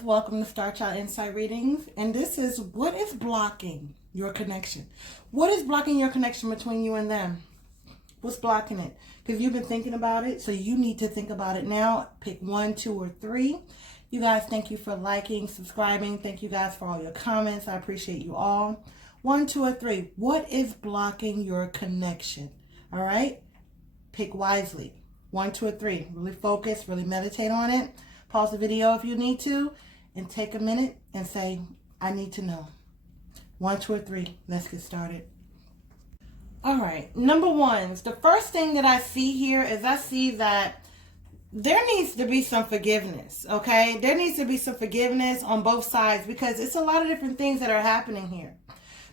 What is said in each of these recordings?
guys, welcome to Star Child Insight Readings, and this is what is blocking your connection. What is blocking your connection between you and them? What's blocking it? Because you've been thinking about it, so you need to think about it now. Pick 1, 2, or 3. You guys, thank you for liking, subscribing. Thank you guys for all your comments. I appreciate you all. 1, 2, or 3. What is blocking your connection? All right? Pick wisely. 1, 2, or 3. Really focus, really meditate on it. Pause the video if you need to, and take a minute and say, I need to know. 1, 2, or 3. Let's get started. All right. Number 1, the first thing that I see here is I see that there needs to be some forgiveness, okay? There needs to be some forgiveness on both sides because it's a lot of different things that are happening here.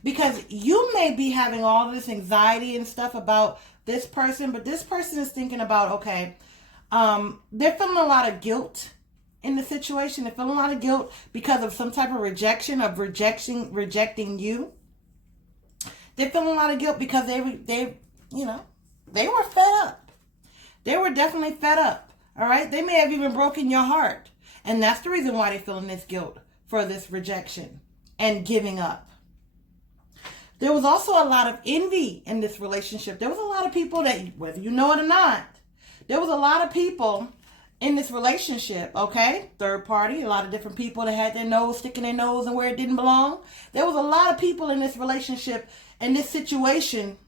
Because you may be having all this anxiety and stuff about this person, but this person is thinking about, okay, they're feeling a lot of guilt in the situation. They're feeling a lot of guilt because of some type of rejecting you. They're feeling a lot of guilt because they were fed up. They were definitely fed up. All right. They may have even broken your heart. And that's the reason why they're feeling this guilt for this rejection and giving up. There was also a lot of envy in this relationship. There was a lot of people that, whether you know it or not, there was a lot of people in this relationship, okay? Third party, a lot of different people that had their nose sticking their nose and where it didn't belong. There was a lot of people in this relationship, in this situation,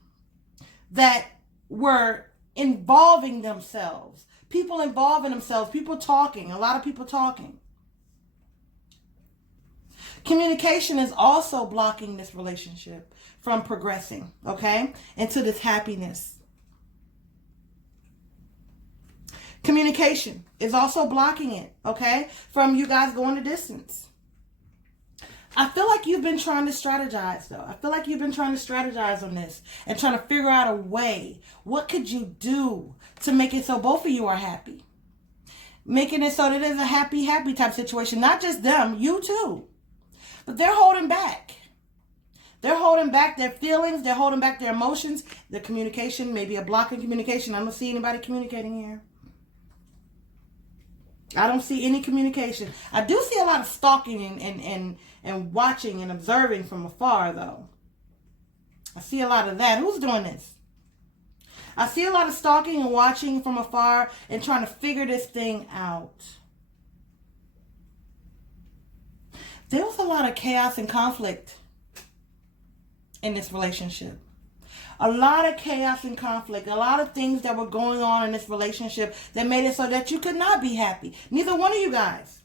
that were involving themselves. People involving themselves, people talking, a lot of people talking. Communication is also blocking this relationship from progressing, okay, into this happiness. Communication is also blocking it, okay, from you guys going the distance. I feel like you've been trying to strategize, though. I feel like you've been trying to strategize on this and trying to figure out a way. What could you do to make it so both of you are happy? Making it so that it's a happy type situation. Not just them, you too. But they're holding back. They're holding back their feelings. They're holding back their emotions. Their communication, maybe a block in communication. I don't see anybody communicating here. I don't see any communication. I do see a lot of stalking and watching and observing from afar, though. I see a lot of that. Who's doing this? I see a lot of stalking and watching from afar and trying to figure this thing out. There was a lot of chaos and conflict in this relationship. A lot of chaos and conflict. A lot of things that were going on in this relationship that made it so that you could not be happy. Neither one of you guys.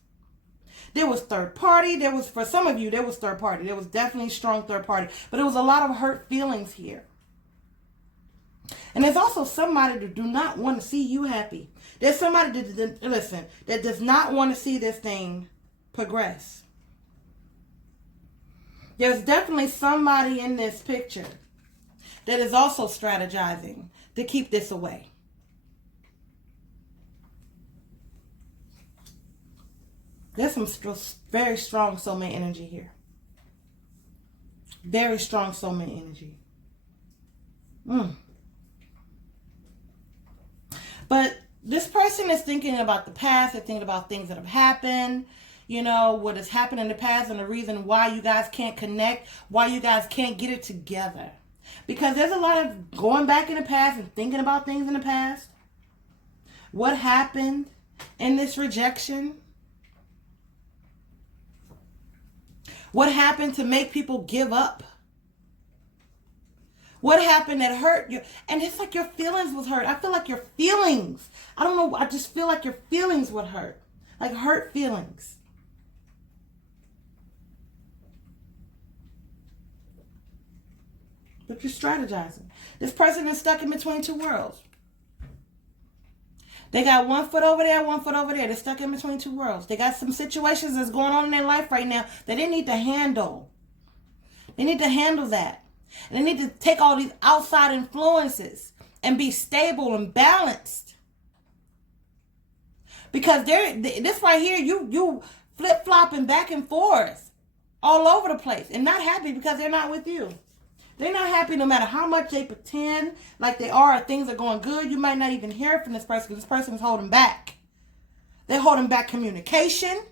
There was third party. For some of you, there was third party. There was definitely strong third party. But there was a lot of hurt feelings here. And there's also somebody that do not want to see you happy. There's somebody that does not want to see this thing progress. There's definitely somebody in this picture that is also strategizing to keep this away. There's some very strong soulmate energy here. Very strong soulmate energy. But this person is thinking about the past. They're thinking about things that have happened. You know, what has happened in the past and the reason why you guys can't connect, why you guys can't get it together. Because there's a lot of going back in the past and thinking about things in the past. What happened in this rejection? What happened to make people give up? What happened that hurt you? And it's like your feelings was hurt. I feel like your feelings. I don't know. I just feel like your feelings would hurt. Like hurt feelings. But you're strategizing. This person is stuck in between two worlds. They got one foot over there, one foot over there. They're stuck in between two worlds. They got some situations that's going on in their life right now that they need to handle. They need to handle that. And they need to take all these outside influences and be stable and balanced. Because this right here, you flip-flopping back and forth all over the place and not happy because they're not with you. They're not happy no matter how much they pretend like they are. Things are going good. You might not even hear from this person because this person is holding back. They're holding back communication.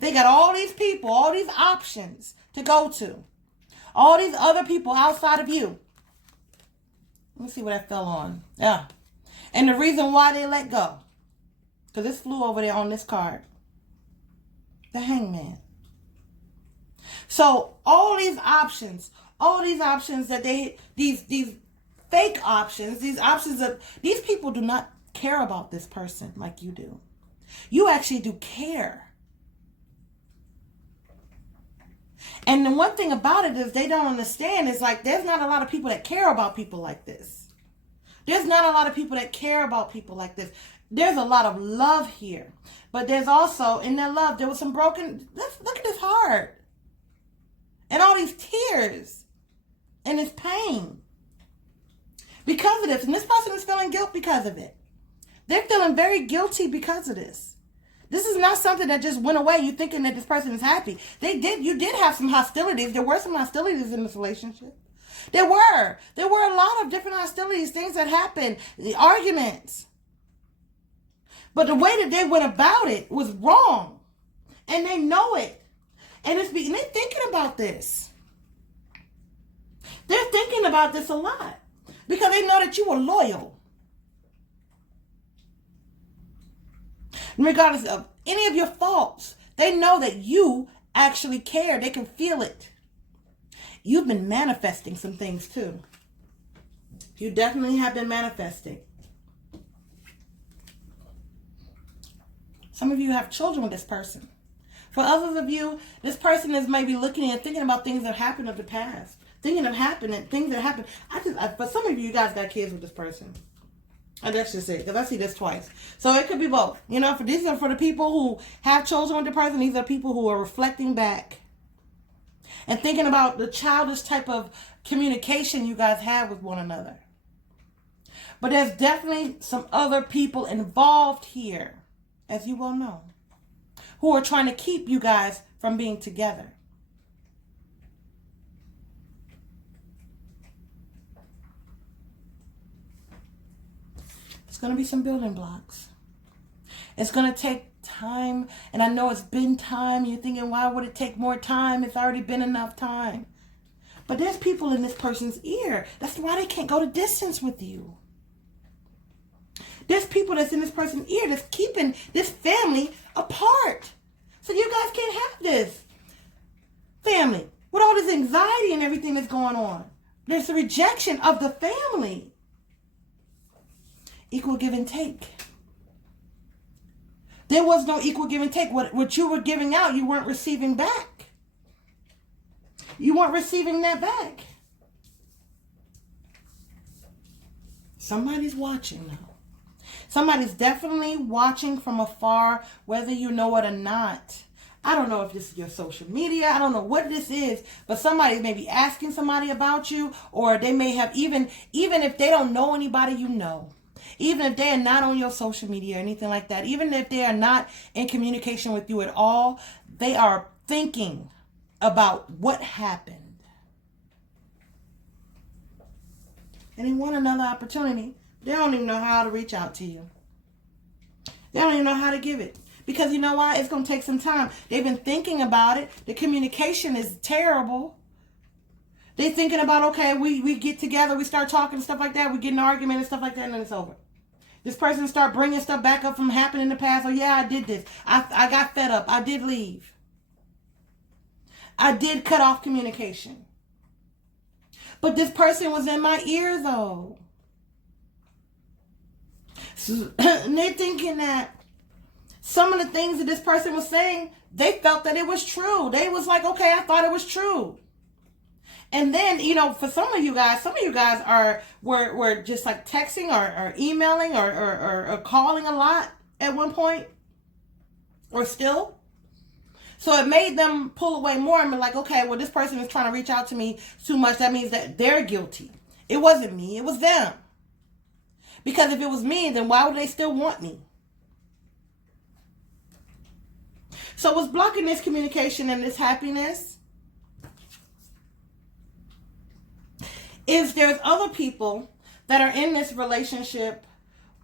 They got all these people, all these options to go to. All these other people outside of you. Let me see what that fell on. Yeah. And the reason why they let go. Because this flew over there on this card. The Hangman. So all these options that these fake options, these options that these people do not care about this person like you do. You actually do care. And the one thing about it is they don't understand is like there's not a lot of people that care about people like this. There's not a lot of people that care about people like this. There's a lot of love here. But there's also, in that love, there was some broken, look at this heart. And all these tears. And this pain. Because of this. And this person is feeling guilt because of it. They're feeling very guilty because of this. This is not something that just went away. You thinking that this person is happy. You did have some hostilities. There were some hostilities in this relationship. There were a lot of different hostilities, things that happened, the arguments. But the way that they went about it was wrong. And they know it. And they're thinking about this. They're thinking about this a lot. Because they know that you were loyal. Regardless of any of your faults, they know that you actually care. They can feel it. You've been manifesting some things too. You definitely have been manifesting. Some of you have children with this person. For others of you, this person is maybe looking and thinking about things that happened of the past. Things that happened. For some of you guys got kids with this person. And that's just it, because I see this twice. So it could be both. You know, these are for the people who have children with the person. These are people who are reflecting back and thinking about the childish type of communication you guys have with one another. But there's definitely some other people involved here, as you well know, who are trying to keep you guys from being together. It's going to be some building blocks. It's going to take time. And I know it's been time. You're thinking, why would it take more time? It's already been enough time. But there's people in this person's ear. That's why they can't go the distance with you. There's people that's in this person's ear that's keeping this family apart. So you guys can't have this family with all this anxiety and everything that's going on. There's a rejection of the family. Equal give and take. There was no equal give and take. What you were giving out, you weren't receiving back. You weren't receiving that back. Somebody's watching now. Somebody's definitely watching from afar, whether you know it or not. I don't know if this is your social media. I don't know what this is, but somebody may be asking somebody about you, or they may have even if they don't know anybody you know. Even if they are not on your social media or anything like that, even if they are not in communication with you at all, they are thinking about what happened. And they want another opportunity. They don't even know how to reach out to you. They don't even know how to give it. Because you know why? It's going to take some time. They've been thinking about it. The communication is terrible. They're thinking about, okay, we get together, we start talking and stuff like that, we get in an argument and stuff like that, and then it's over. This person start bringing stuff back up from happening in the past. Oh, yeah, I did this. I got fed up. I did leave. I did cut off communication. But this person was in my ear, though. So, and they're thinking that some of the things that this person was saying, they felt that it was true. They was like, okay, I thought it was true. And then, you know, for some of you guys were just like texting or emailing or calling a lot at one point, or still. So it made them pull away more and be like, okay, well, this person is trying to reach out to me too much. That means that they're guilty. It wasn't me. It was them. Because if it was me, then why would they still want me? So what's blocking this communication and this happiness is there's other people that are in this relationship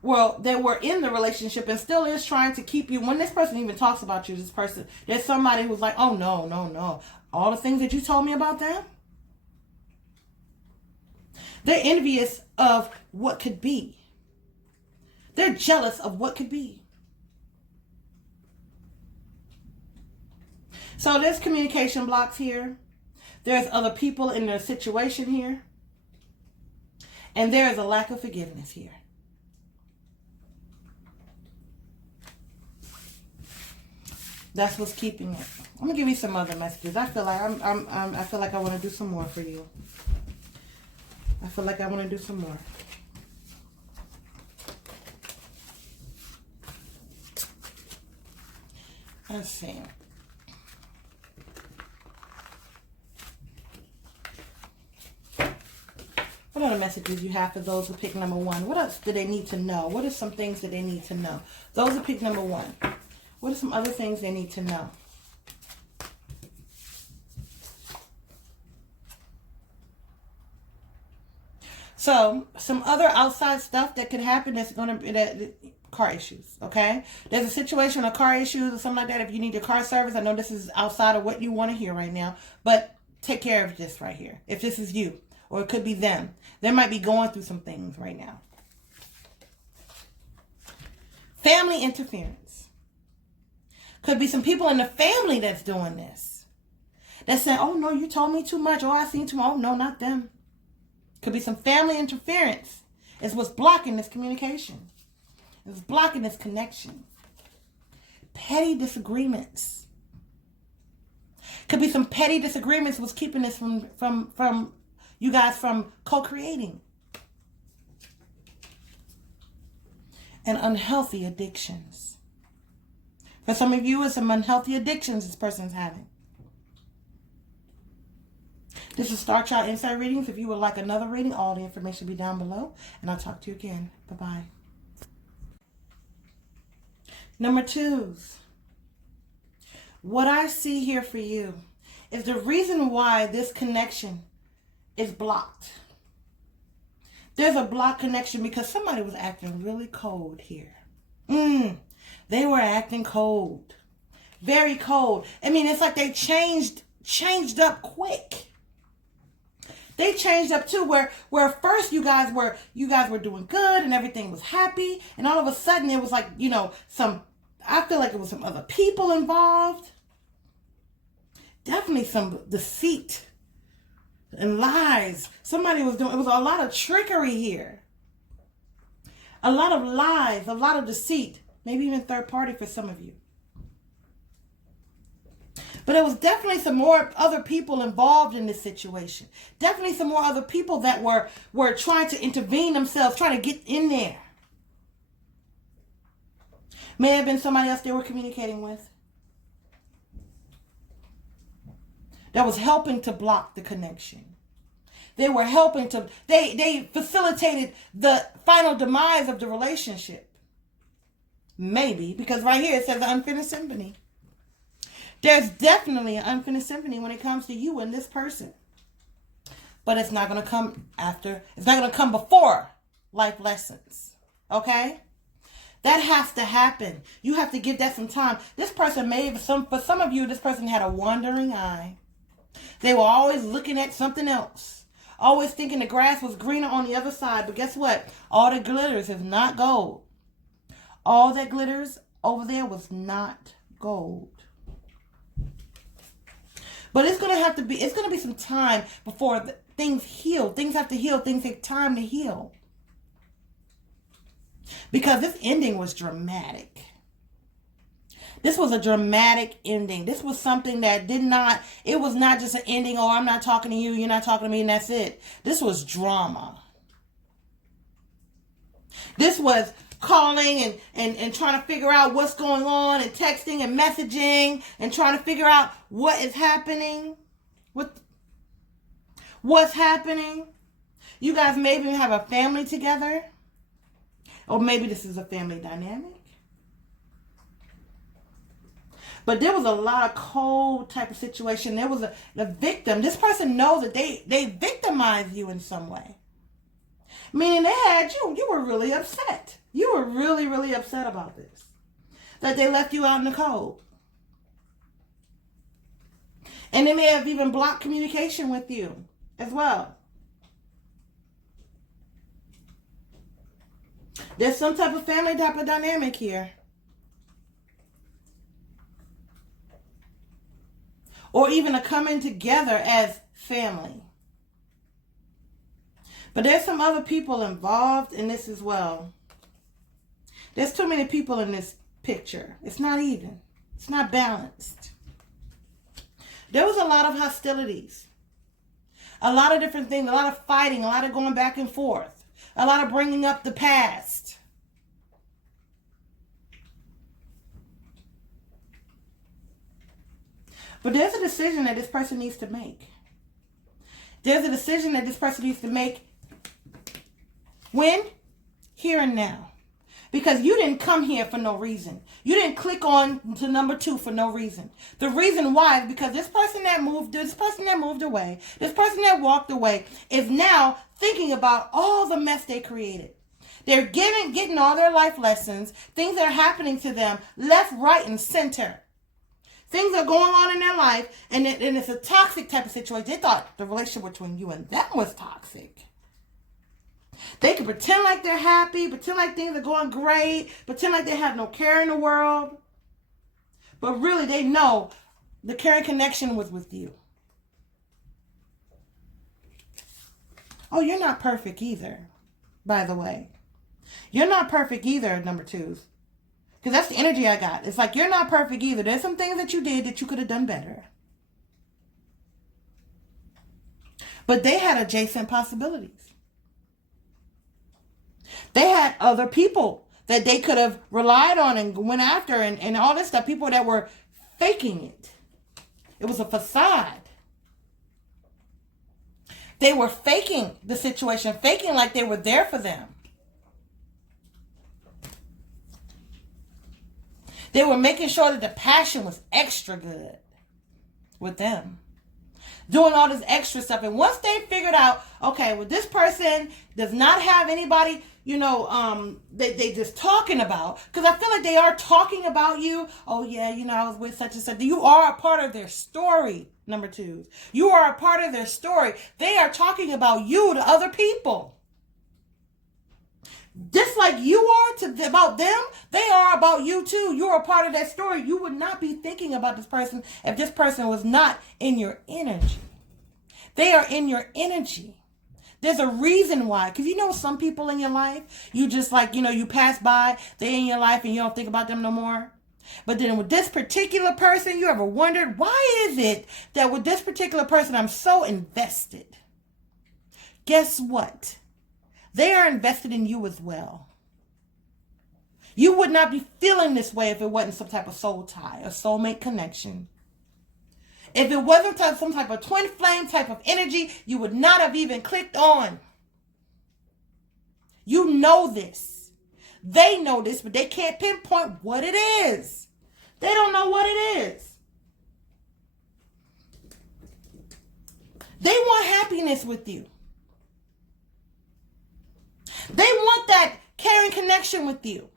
well, they were in the relationship and still is trying to keep you. When this person even talks about you, this person, there's somebody who's like, oh, no, no, no. All the things that you told me about them, they're envious of what could be. They're jealous of what could be. So there's communication blocks here. There's other people in their situation here. And there is a lack of forgiveness here. That's what's keeping it. I'm gonna give you some other messages. I feel like I feel like I want to do some more for you. I feel like I want to do some more. Let's see. What other messages you have for those who pick number 1? What else do they need to know? What are some things that they need to know? Those who pick number 1. What are some other things they need to know? So, some other outside stuff that could happen that's going to be car issues, okay? There's a situation of car issues or something like that. If you need your car service, I know this is outside of what you want to hear right now, but take care of this right here. If this is you, or it could be them, they might be going through some things right now. Family interference. Could be some people in the family that's doing this. That's saying, oh, no, you told me too much. Oh, I seen too much. Oh, no, not them. Could be some family interference. It's what's blocking this communication. It's blocking this connection. Petty disagreements. Could be some petty disagreements what's keeping this from you guys from co-creating. And unhealthy addictions. For some of you, it's some unhealthy addictions this person's having. This is Star Child Insight Readings. If you would like another reading, all the information will be down below. And I'll talk to you again. Bye-bye. Number 2s. What I see here for you is the reason why this connection is blocked. There's a blocked connection because somebody was acting really cold here. They were acting cold. Very cold. I mean, it's like they changed up quick. They changed up too, where first you guys were doing good and everything was happy, and all of a sudden it was like, I feel like it was some other people involved. Definitely some deceit and lies. It was a lot of trickery here. A lot of lies, a lot of deceit, maybe even third party for some of you. But it was definitely some more other people involved in this situation. Definitely some more other people that were trying to intervene themselves, trying to get in there. May have been somebody else they were communicating with that was helping to block the connection. They were helping to, they facilitated the final demise of the relationship. Maybe, because right here it says the unfinished symphony. There's definitely an unfinished symphony when it comes to you and this person. But it's not going to come after. It's not going to come before life lessons. Okay? That has to happen. You have to give that some time. This person for some of you, this person had a wandering eye. They were always looking at something else. Always thinking the grass was greener on the other side. But guess what? All that glitters is not gold. All that glitters over there was not gold. But it's going to be some time before things heal. Things have to heal. Things take time to heal. Because this ending was dramatic. This was a dramatic ending. This was something that it was not just an ending, oh, I'm not talking to you, you're not talking to me, and that's it. This was drama. This was calling and trying to figure out what's going on and texting and messaging and trying to figure out what is happening. What's happening? You guys maybe have a family together. Or maybe this is a family dynamic. But there was a lot of cold type of situation. There was the victim. This person knows that they victimized you in some way. Meaning they had you. You were really upset. You were really, really upset about this. That they left you out in the cold. And they may have even blocked communication with you as well. There's some type of family type of dynamic here. Or even a coming together as family. But there's some other people involved in this as well. There's too many people in this picture. It's not even. It's not balanced. There was a lot of hostilities. A lot of different things. A lot of fighting. A lot of going back and forth. A lot of bringing up the past. But there's a decision that this person needs to make. There's a decision that this person needs to make. When? Here and now. Because you didn't come here for no reason. You didn't click on to number 2 for no reason. The reason why is because this person that moved away, this person that walked away is now thinking about all the mess they created. They're getting all their life lessons, things that are happening to them left, right, and center. Things are going on in their life, and it's a toxic type of situation. They thought the relationship between you and them was toxic. They can pretend like they're happy, pretend like things are going great, pretend like they have no care in the world. But really, they know the caring connection was with you. Oh, you're not perfect either, by the way. You're not perfect either, number 2s. Because that's the energy I got. It's like you're not perfect either. There's some things that you did that you could have done better. But they had adjacent possibilities. They had other people that they could have relied on and went after and all this stuff. People that were faking it. It was a facade. They were faking the situation, faking like they were there for them. They were making sure that the passion was extra good with them. Doing all this extra stuff. And once they figured out, okay, well, this person does not have anybody, they just talking about. Because I feel like they are talking about you. Oh, yeah, I was with such and such. You are a part of their story, number 2. You are a part of their story. They are talking about you to other people. Just like you are about them, they are about you too. You're a part of that story. You would not be thinking about this person if this person was not in your energy. They are in your energy. There's a reason why. Because some people in your life, you just you pass by, they're in your life and you don't think about them no more. But then with this particular person, you ever wondered, why is it that with this particular person, I'm so invested? Guess what? They are invested in you as well. You would not be feeling this way if it wasn't some type of soul tie, a soulmate connection. If it wasn't some type of twin flame type of energy, you would not have even clicked on. You know this. They know this, but they can't pinpoint what it is. They don't know what it is. They want happiness with you. They want that caring connection with you.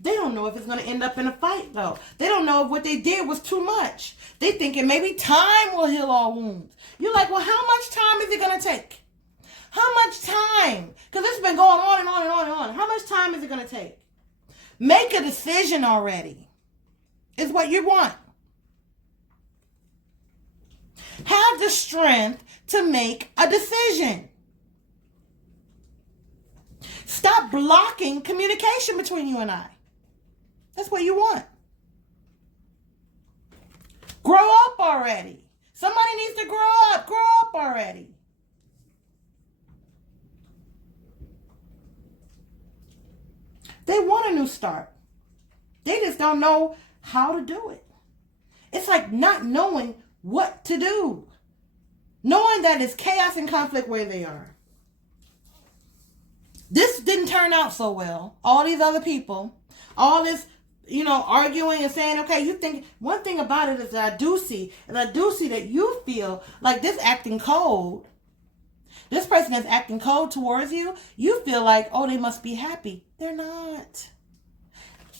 They don't know if it's going to end up in a fight, though. They don't know if what they did was too much. They thinking maybe time will heal all wounds. You're like, well, how much time is it going to take? How much time? Because it's been going on and on and on and on. How much time is it going to take? Make a decision already. Is what you want. Have the strength to make a decision. Stop blocking communication between you and I. That's what you want. Grow up already. Somebody needs to grow up. Grow up already. They want a new start. They just don't know how to do it. It's like not knowing what to do. Knowing that it's chaos and conflict where they are. This didn't turn out so well. All these other people, all this, arguing and saying, okay, you think, one thing about it is that I do see that you feel like this acting cold This person is acting cold towards you. You feel like, oh, they must be happy. They're not.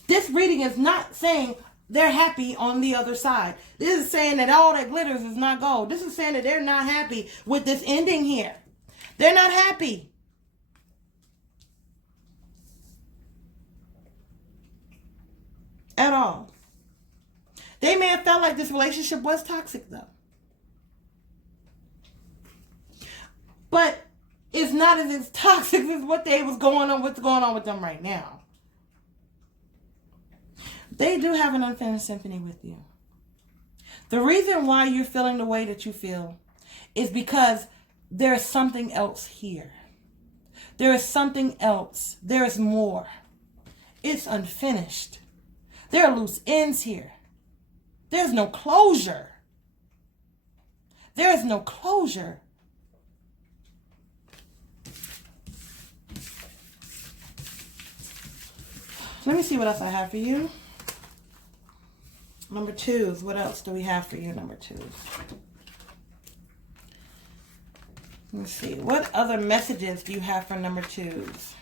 This reading is not saying they're happy on the other side. This is saying that all that glitters is not gold. This is saying that they're not happy with this ending here. They're not happy. At all. They may have felt like this relationship was toxic though. But it's not as toxic as what's going on with them right now. They do have an unfinished symphony with you. The reason why you're feeling the way that you feel is because there's something else here. There is something else. There is more. It's unfinished. There are loose ends here. There's no closure. There is no closure. Let me see what else I have for you. Number twos. What else do we have for you, number twos? Let's see. What other messages do you have for number twos?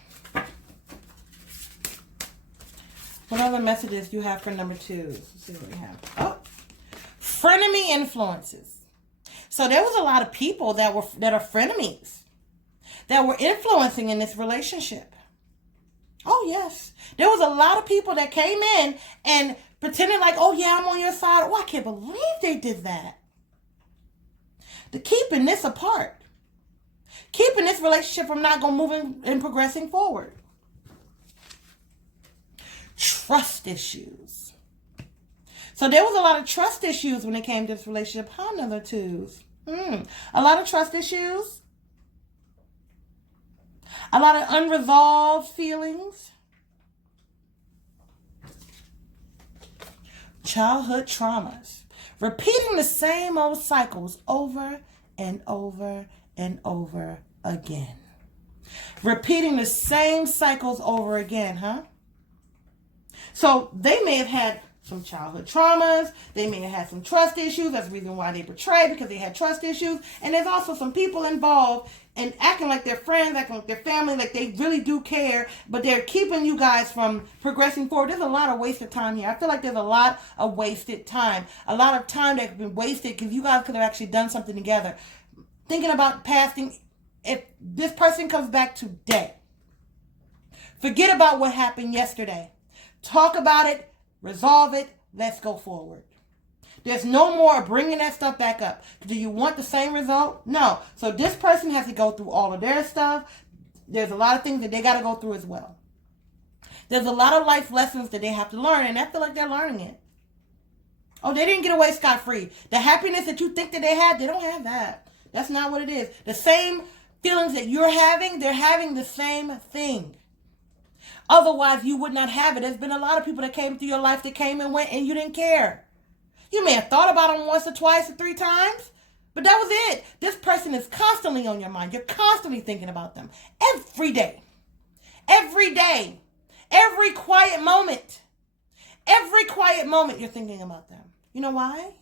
What other messages do you have for number twos? Let's see what we have. Oh, frenemy influences. So there was a lot of people that are frenemies that were influencing in this relationship. Oh, yes. There was a lot of people that came in and pretended like, oh, yeah, I'm on your side. Oh, I can't believe they did that. They're keeping this apart. Keeping this relationship from not going to move and progressing forward. Trust issues. So there was a lot of trust issues when it came to this relationship. Huh, another twos. A lot of trust issues. A lot of unresolved feelings. Childhood traumas. Repeating the same old cycles over and over and over again. Repeating the same cycles over again, huh? So they may have had some childhood traumas. They may have had some trust issues. That's the reason why they betrayed, because they had trust issues. And there's also some people involved and acting like they're friends, acting like they're family, like they really do care, but they're keeping you guys from progressing forward. There's a lot of wasted time here. I feel like there's a lot of wasted time. A lot of time that has been wasted because you guys could have actually done something together. Thinking about past things. If this person comes back today, forget about what happened yesterday. Talk about it, resolve it, let's go forward. There's no more bringing that stuff back up. Do you want the same result? No. So this person has to go through all of their stuff. There's a lot of things that they got to go through as well. There's a lot of life lessons that they have to learn, and I feel like they're learning it. Oh, they didn't get away scot-free. The happiness that you think that they had, they don't have that. That's not what it is. The same feelings that you're having, they're having the same thing. Otherwise, you would not have it. There's been a lot of people that came through your life that came and went and you didn't care. You may have thought about them once or twice or 3 times, but that was it. This person is constantly on your mind. You're constantly thinking about them. Every day. Every day. Every quiet moment. Every quiet moment you're thinking about them. You know why?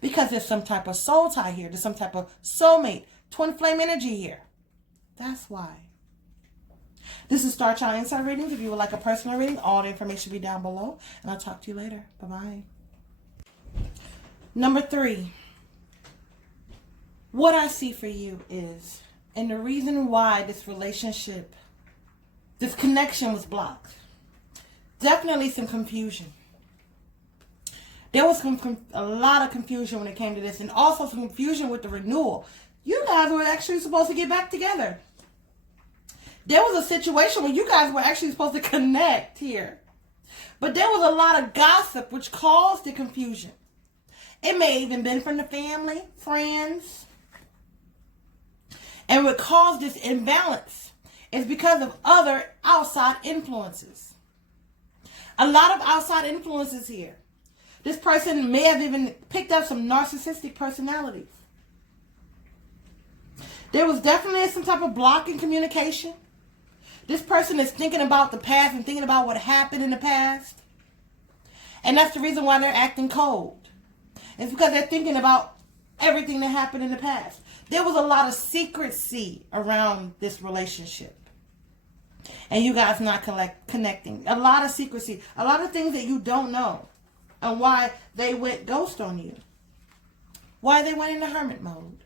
Because there's some type of soul tie here. There's some type of soulmate, twin flame energy here. That's why. This is Star Child Insight Readings. If you would like a personal reading, all the information will be down below. And I'll talk to you later. Bye-bye. Number 3. What I see for you is, and the reason why this relationship, this connection was blocked. Definitely some confusion. There was a lot of confusion when it came to this, and also some confusion with the renewal. You guys were actually supposed to get back together. There was a situation where you guys were actually supposed to connect here. But there was a lot of gossip which caused the confusion. It may have even been from the family, friends. And what caused this imbalance is because of other outside influences. A lot of outside influences here. This person may have even picked up some narcissistic personalities. There was definitely some type of block in communication. This person is thinking about the past and thinking about what happened in the past. And that's the reason why they're acting cold. It's because they're thinking about everything that happened in the past. There was a lot of secrecy around this relationship. And you guys not connecting. A lot of secrecy. A lot of things that you don't know. And why they went ghost on you. Why they went into hermit mode.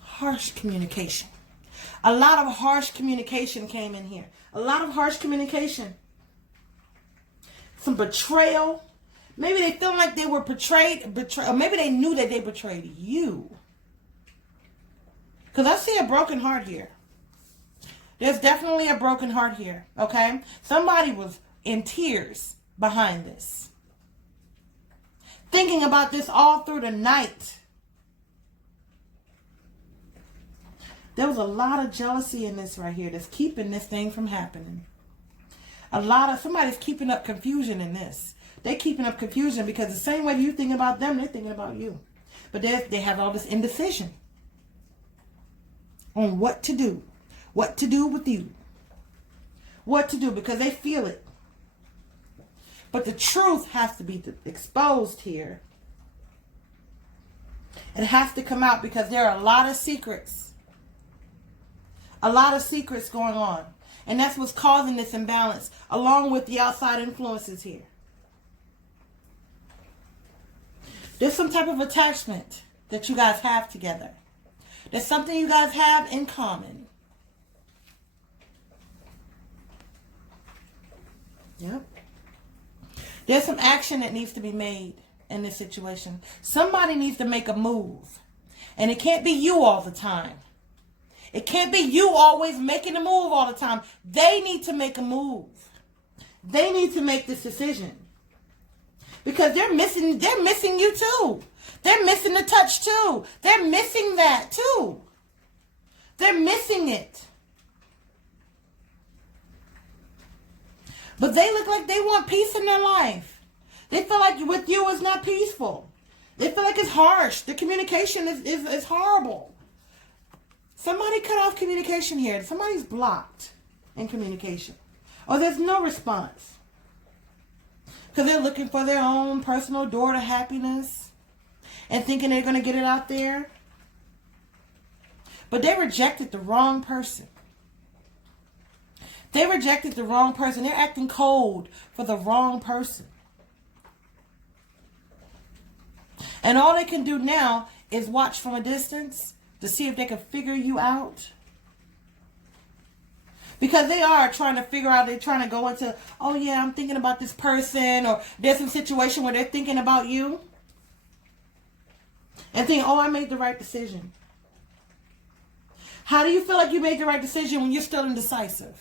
Harsh communication. A lot of harsh communication came in here. A lot of harsh communication. Some betrayal. Maybe they feel like they were betrayed, or maybe they knew that they betrayed you. Because I see a broken heart here. There's definitely a broken heart here, okay? Somebody was in tears behind this. Thinking about this all through the night. There was a lot of jealousy in this right here that's keeping this thing from happening. Somebody's keeping up confusion in this. They're keeping up confusion because the same way you think about them, they're thinking about you. But they have all this indecision on what to do. What to do with you. What to do because they feel it. But the truth has to be exposed here. It has to come out because there are a lot of secrets. A lot of secrets going on. And that's what's causing this imbalance, along with the outside influences here. There's some type of attachment that you guys have together. There's something you guys have in common. Yep. There's some action that needs to be made in this situation. Somebody needs to make a move. And it can't be you all the time. It can't be you always making a move all the time. They need to make a move. They need to make this decision. Because they're missing you too. They're missing the touch too. They're missing that too. They're missing it. But they look like they want peace in their life. They feel like with you it's not peaceful. They feel like it's harsh. The communication is horrible. Somebody cut off communication here. Somebody's blocked in communication. Or there's no response. Because they're looking for their own personal door to happiness. And thinking they're going to get it out there. But they rejected the wrong person. They rejected the wrong person. They're acting cold for the wrong person. And all they can do now is watch from a distance to see if they can figure you out. Because they are trying to figure out, they're trying to go into, oh yeah, I'm thinking about this person, or there's some situation where they're thinking about you. And think, oh, I made the right decision. How do you feel like you made the right decision when you're still indecisive?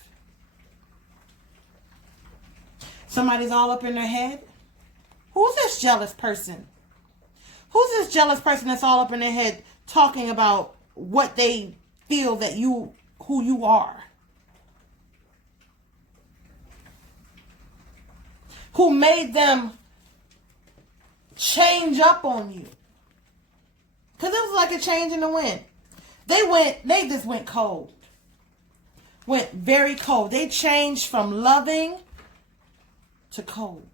Somebody's all up in their head? Who's this jealous person? Who's this jealous person that's all up in their head talking about what they feel that who you are? Who made them change up on you? Because it was like a change in the wind. They just went cold. Went very cold. They changed from loving to cold.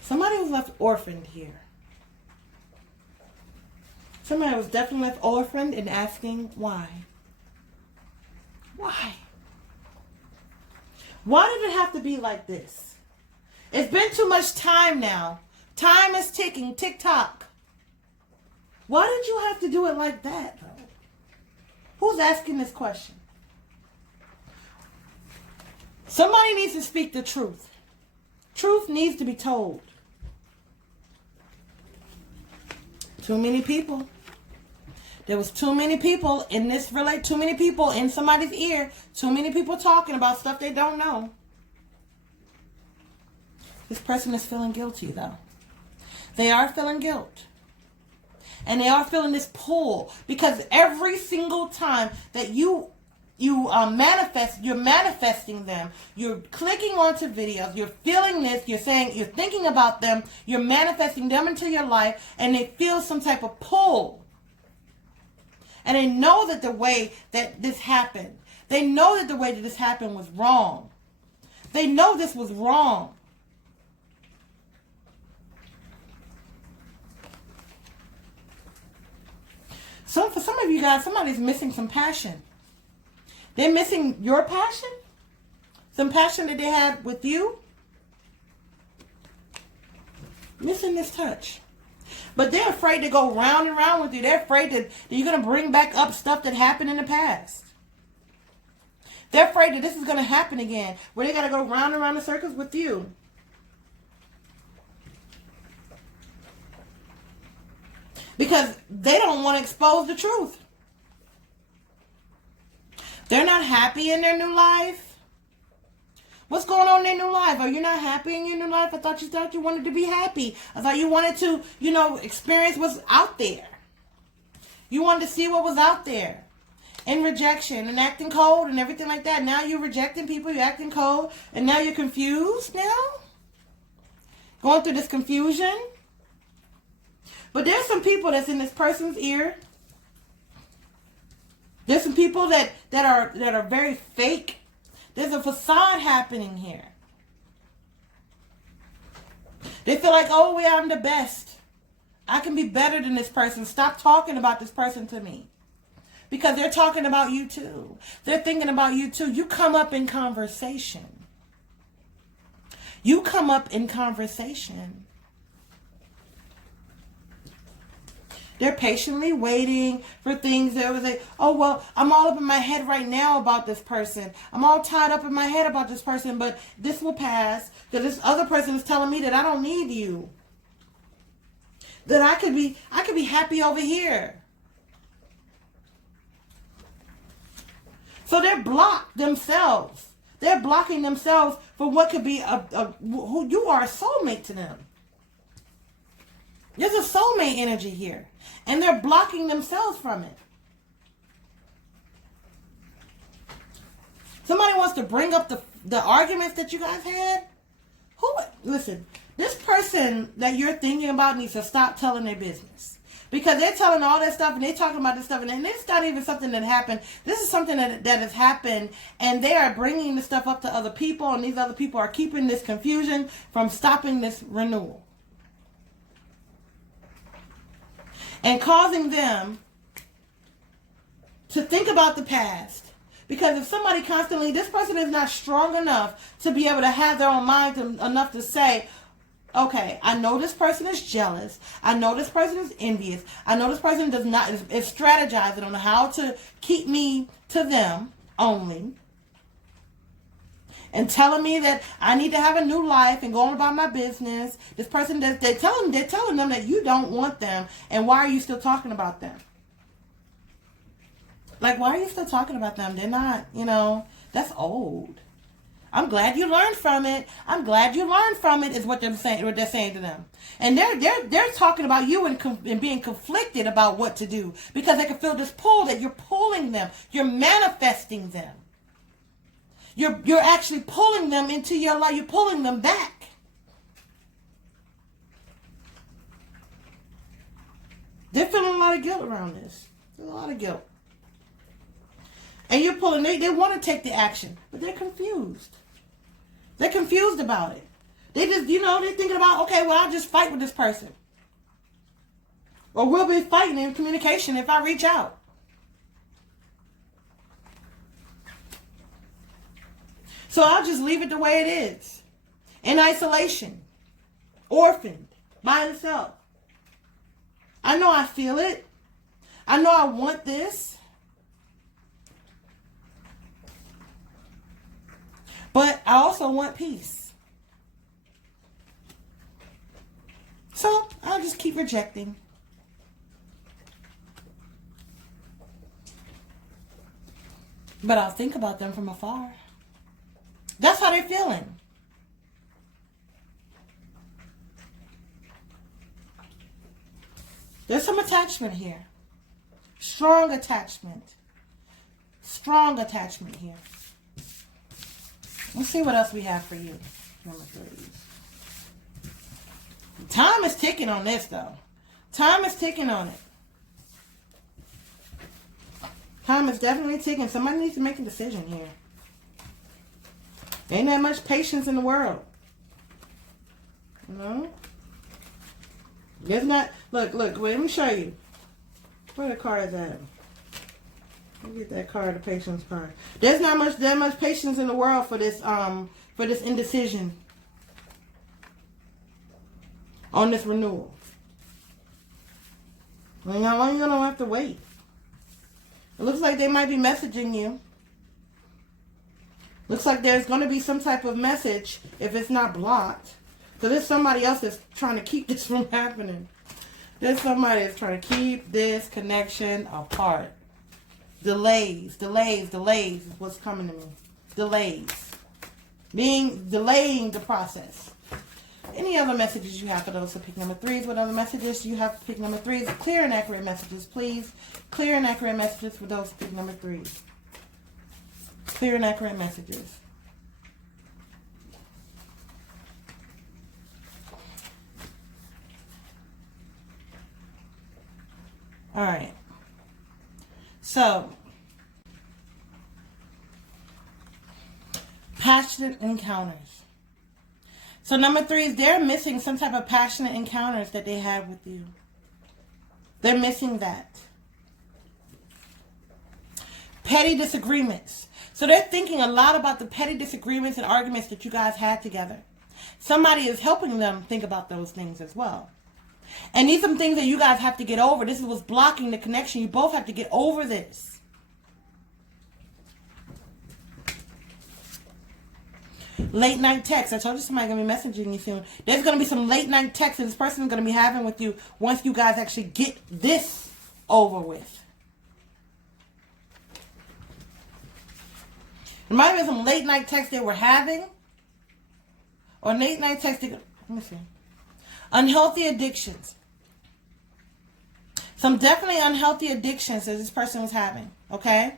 Somebody was left orphaned here. Somebody was definitely left orphaned and asking why. Why? Why did it have to be like this? It's been too much time now. Time is ticking, tick-tock. Why did you have to do it like that, though? Who's asking this question? Somebody needs to speak the truth. Truth needs to be told. Too many people. There was too many people in this too many people in somebody's ear. Too many people talking about stuff they don't know. This person is feeling guilty, though. They are feeling guilt. And they are feeling this pull. Because every single time that you manifest, you're manifesting them. You're clicking onto videos. You're feeling this. You're saying, you're thinking about them. You're manifesting them into your life. And they feel some type of pull. And they know that the way that this happened, they know that the way that this happened was wrong. They know this was wrong. So for some of you guys, somebody's missing some passion. They're missing your passion. Some passion that they had with you. Missing this touch. But they're afraid to go round and round with you. They're afraid that you're going to bring back up stuff that happened in the past. They're afraid that this is going to happen again, where they got to go round and round in circles with you. Because they don't want to expose the truth. They're not happy in their new life. What's going on in their new life? Are you not happy in your new life? I thought you wanted to be happy. I thought you wanted to, experience what's out there. You wanted to see what was out there. And rejection and acting cold and everything like that. Now you're rejecting people, you're acting cold, and now you're confused now? Going through this confusion? But there's some people that's in this person's ear. There's some people that are very fake. There's a facade happening here. They feel like, oh, yeah, I'm the best. I can be better than this person. Stop talking about this person to me. Because they're talking about you too. They're thinking about you too. You come up in conversation. You come up in conversation. They're patiently waiting for things that was like, oh, well, I'm all up in my head right now about this person. I'm all tied up in my head about this person, but this will pass. Because this other person is telling me that I don't need you. That I could be happy over here. So they're blocked themselves. They're blocking themselves for what could be who you are, a soulmate to them. There's a soulmate energy here. And they're blocking themselves from it. Somebody wants to bring up the arguments that you guys had. Listen, this person that you're thinking about needs to stop telling their business. Because they're telling all that stuff and they're talking about this stuff. And it's not even something that happened. This is something that has happened. And they are bringing the stuff up to other people. And these other people are keeping this confusion from stopping this renewal. And causing them to think about the past. Because if somebody constantly, this person is not strong enough to be able to have their own mind enough to say, okay, I know this person is jealous. I know this person is envious. I know this person is strategizing on how to keep me to them only. And telling me that I need to have a new life and go on about my business. This person, they're telling them that you don't want them. And why are you still talking about them? Like, why are you still talking about them? They're not, that's old. I'm glad you learned from it. I'm glad you learned from it is what they're saying to them. And they're talking about you and being conflicted about what to do. Because they can feel this pull that you're pulling them. You're manifesting them. You're actually pulling them into your life. You're pulling them back. They're feeling a lot of guilt around this. There's a lot of guilt. And you're pulling, they want to take the action, but they're confused. They're confused about it. They just, they're thinking about, okay, well, I'll just fight with this person. Or we'll be fighting in communication if I reach out. So I'll just leave it the way it is. In isolation. Orphaned. By itself. I know I feel it. I know I want this. But I also want peace. So I'll just keep rejecting. But I'll think about them from afar. That's how they're feeling. There's some attachment here. Strong attachment. Strong attachment here. Let's see what else we have for you. Number 3. Time is ticking on this, though. Time is ticking on it. Time is definitely ticking. Somebody needs to make a decision here. Ain't that much patience in the world. You know? There's not... Look, wait, let me show you. Where the card is at? Let me get that card, the patience card. There's not that much patience in the world for this indecision. On this renewal. I mean, how long you gonna have to wait? It looks like they might be messaging you. Looks like there's going to be some type of message if it's not blocked. So there's somebody else that's trying to keep this from happening. There's somebody that's trying to keep this connection apart. Delays is what's coming to me. Delays. Delaying the process. Any other messages you have for those who pick number 3s? What other messages you have for pick number 3s? Clear and accurate messages, please. Clear and accurate messages for those who pick number 3s. Clear and accurate messages. All right. So, passionate encounters. So number 3 is they're missing some type of passionate encounters that they had with you. They're missing that. Petty disagreements. So they're thinking a lot about the petty disagreements and arguments that you guys had together. Somebody is helping them think about those things as well. And these are some things that you guys have to get over. This is what's blocking the connection. You both have to get over this. Late night texts. I told you somebody's going to be messaging you soon. There's going to be some late night texts that this person is going to be having with you once you guys actually get this over with. There might have been some late night texts they were having. Or late night texts. Let me see. Unhealthy addictions. Some definitely unhealthy addictions that this person was having. Okay?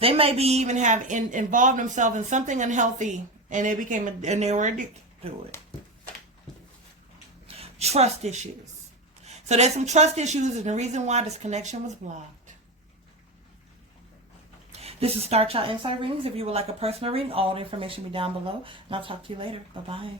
They may be even have involved themselves in something unhealthy. And they were addicted to it. Trust issues. So there's some trust issues and the reason why this connection was blocked. This is Star Child Insight Readings. If you would like a personal reading, all the information will be down below. And I'll talk to you later. Bye-bye.